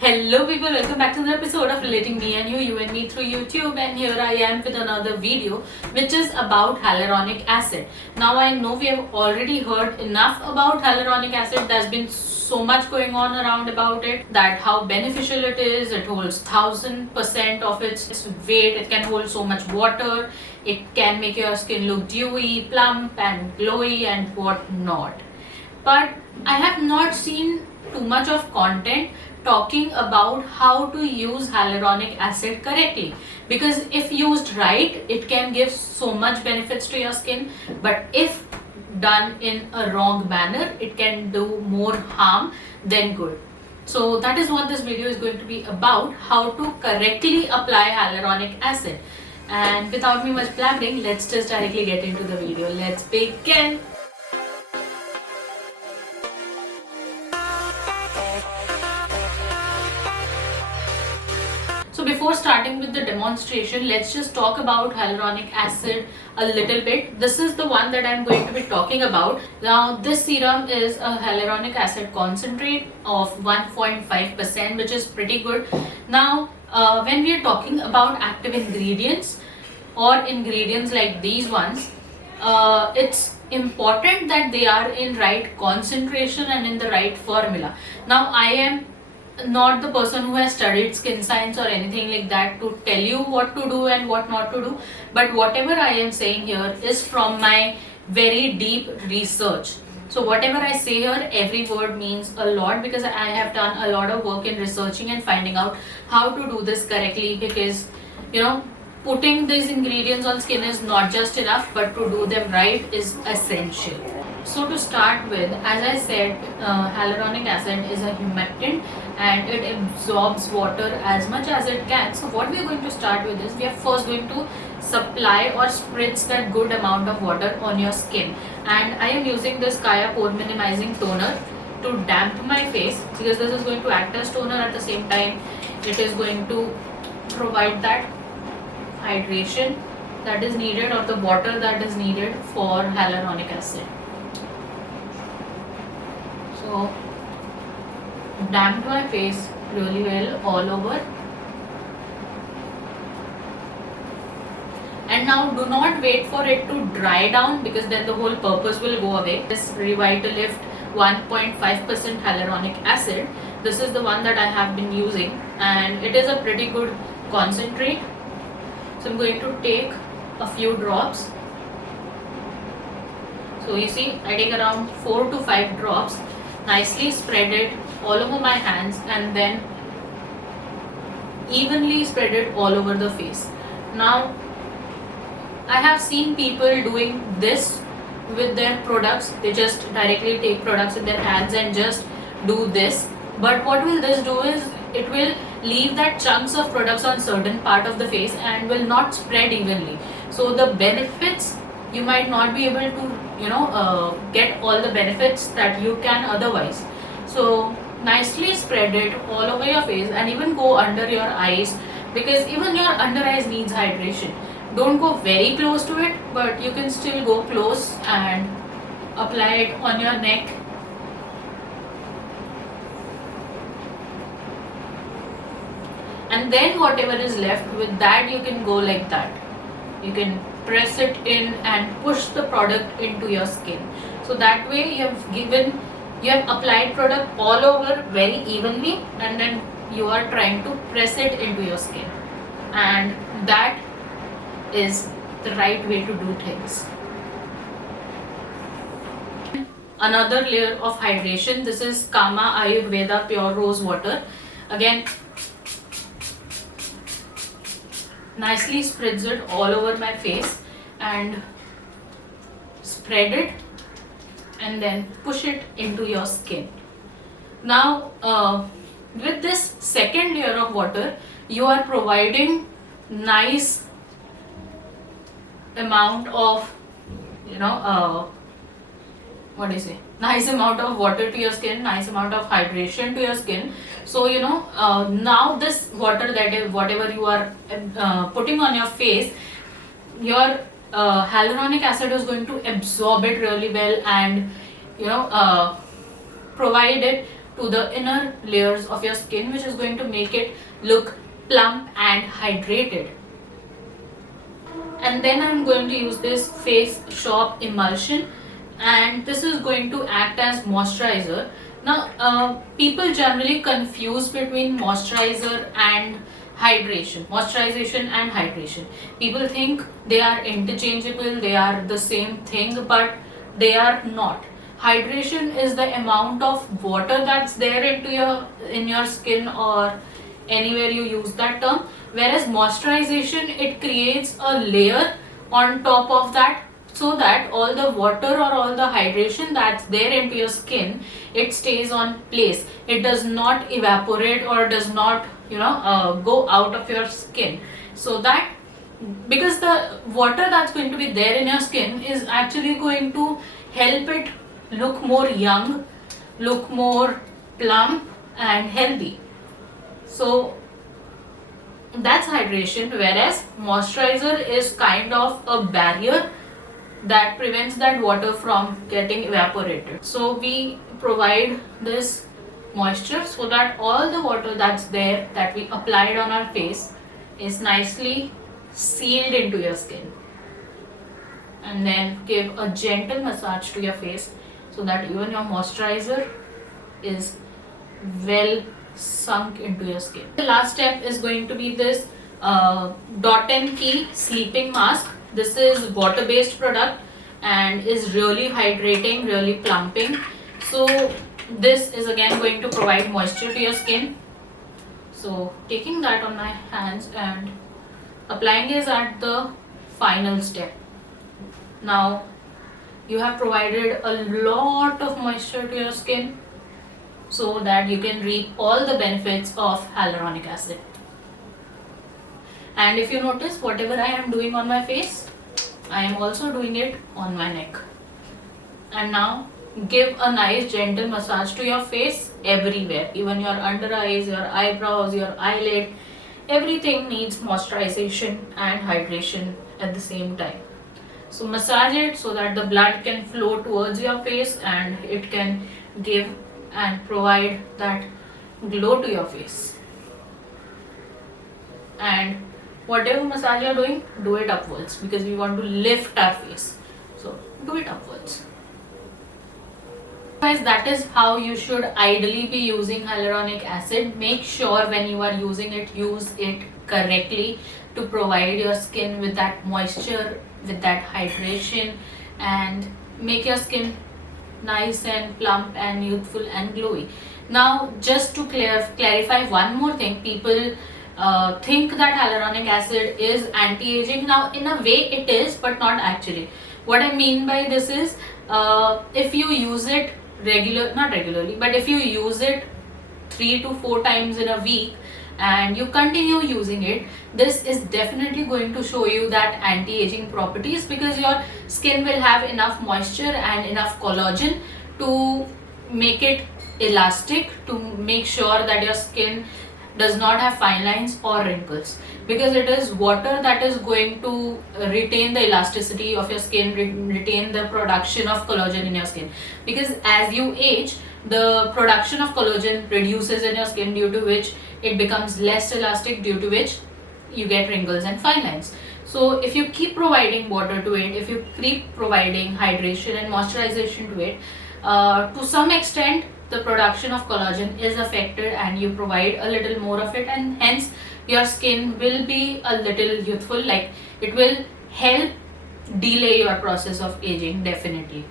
Hello people, welcome back to another episode of Relating Me and You and Me through YouTube, and here I am with another video which is about hyaluronic acid. Now I know we have already heard enough about hyaluronic acid. There's been so much going on around about it, that how beneficial it is. It holds 1000% of its weight, it can hold so much water, it can make your skin look dewy, plump and glowy and what not. But I have not seen too much of content talking about how to use hyaluronic acid correctly, because if used right it can give so much benefits to your skin, but if done in a wrong manner it can do more harm than good. So that is what this video is going to be about, how to correctly apply hyaluronic acid. And without me much blabbering, let's just directly get into the video. Let's begin. So before starting with the demonstration, let's just talk about hyaluronic acid a little bit. This is the one that I'm going to be talking about. Now this serum is a hyaluronic acid concentrate of 1.5%, which is pretty good. Now when we are talking about active ingredients or ingredients like these ones, it's important that they are in right concentration and in the right formula. Now I am not the person who has studied skin science or anything like that to tell you what to do and what not to do, but whatever I am saying here is from my very deep research. So whatever I say here, every word means a lot, because I have done a lot of work in researching and finding out how to do this correctly, because putting these ingredients on skin is not just enough, but to do them right is essential. So to start with, as I said, hyaluronic acid is a humectant and it absorbs water as much as it can. So what we are going to start with is, we are first going to supply or spritz that good amount of water on your skin. And I am using this Kaya Pore Minimizing Toner to damp my face, because this is going to act as toner at the same time. It is going to provide that hydration that is needed, or the water that is needed for hyaluronic acid. So damp my face really well all over. And now do not wait for it to dry down, because then the whole purpose will go away. This Revitalift 1.5% hyaluronic acid, this is the one that I have been using, and it is a pretty good concentrate. So I'm going to take a few drops. So you see, I take around 4 to 5 drops, nicely spread it all over my hands, and then evenly spread it all over the face. Now I have seen people doing this with their products. They just directly take products in their hands and just do this, but what will this do is, it will leave that chunks of products on certain part of the face and will not spread evenly. So the benefits, you might not be able to get all the benefits that you can otherwise. So nicely spread it all over your face, and even go under your eyes, because even your under eyes needs hydration. Don't go very close to it, but you can still go close and apply it on your neck. And then whatever is left with that, you can go like that. You can press it in and push the product into your skin. So that way you have applied product all over very evenly, and then you are trying to press it into your skin, and that is the right way to do things. Another layer of hydration, this is Kama Ayurveda Pure Rose Water. Again, nicely spreads it all over my face and spread it, and then push it into your skin. Now with this second layer of water, you are providing nice amount of nice amount of water to your skin, nice amount of hydration to your skin. So now this water, that is whatever you are putting on your face, your hyaluronic acid is going to absorb it really well and provide it to the inner layers of your skin, which is going to make it look plump and hydrated. And then I'm going to use this Face Shop emulsion, and this is going to act as moisturizer. Now people generally confuse between moisturizer and moisturization and hydration. People think they are interchangeable, they are the same thing, but they are not. Hydration is the amount of water that's there in your skin or anywhere you use that term, whereas moisturization, it creates a layer on top of that, so that all the water or all the hydration that's there into your skin, it stays on place. It does not evaporate or does not go out of your skin. So that, because the water that's going to be there in your skin is actually going to help it look more young, look more plump and healthy. So that's hydration, whereas moisturizer is kind of a barrier that prevents that water from getting evaporated. So we provide this moisture so that all the water that's there that we applied on our face is nicely sealed into your skin, and then give a gentle massage to your face so that even your moisturizer is well sunk into your skin. The last step is going to be this Dot & Key sleeping mask. This is water based product and is really hydrating, really plumping. So this is again going to provide moisture to your skin. So taking that on my hands and applying is at the final step. Now you have provided a lot of moisture to your skin so that you can reap all the benefits of hyaluronic acid. And if you notice, whatever I am doing on my face, I am also doing it on my neck. And now give a nice gentle massage to your face everywhere, even your under eyes, your eyebrows, your eyelid. Everything needs moisturization and hydration at the same time. So massage it so that the blood can flow towards your face and it can give and provide that glow to your face. And whatever massage you're doing, do it upwards, because we want to lift our face. So do it upwards. Guys, that is how you should ideally be using hyaluronic acid. Make sure when you are using it, use it correctly to provide your skin with that moisture, with that hydration, and make your skin nice and plump and youthful and glowy. Now just to clarify one more thing, people think that hyaluronic acid is anti-aging. Now in a way it is, but not actually. What I mean by this is, if you use it not regularly, but if you use it 3 to 4 times in a week and you continue using it, this is definitely going to show you that anti-aging properties, because your skin will have enough moisture and enough collagen to make it elastic, to make sure that your skin does not have fine lines or wrinkles, because it is water that is going to retain the elasticity of your skin, retain the production of collagen in your skin, because as you age, the production of collagen reduces in your skin, due to which it becomes less elastic, due to which you get wrinkles and fine lines. So if you keep providing water to it, if you keep providing hydration and moisturization to it, to some extent the production of collagen is affected and you provide a little more of it, and hence your skin will be a little youthful. Like, it will help delay your process of aging, definitely.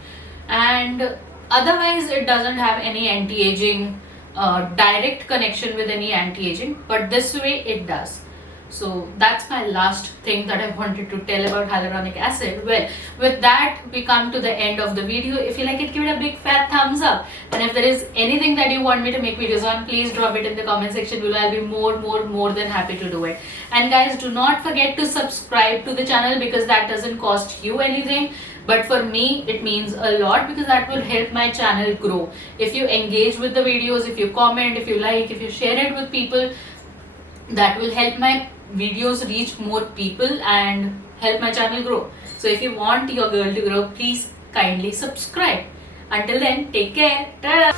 And otherwise it doesn't have any anti-aging direct connection with any anti-aging, but this way it does. So that's my last thing that I wanted to tell about hyaluronic acid. Well, with that we come to the end of the video. If you like it, give it a big fat thumbs up, and if there is anything that you want me to make videos on, please drop it in the comment section below. I'll be more than happy to do it. And guys, do not forget to subscribe to the channel, because that doesn't cost you anything, but for me it means a lot, because that will help my channel grow. If you engage with the videos, if you comment, if you like, if you share it with people, that will help my videos reach more people and help my channel grow. So if you want your girl to grow, please kindly subscribe. Until then, take care. Ta-da!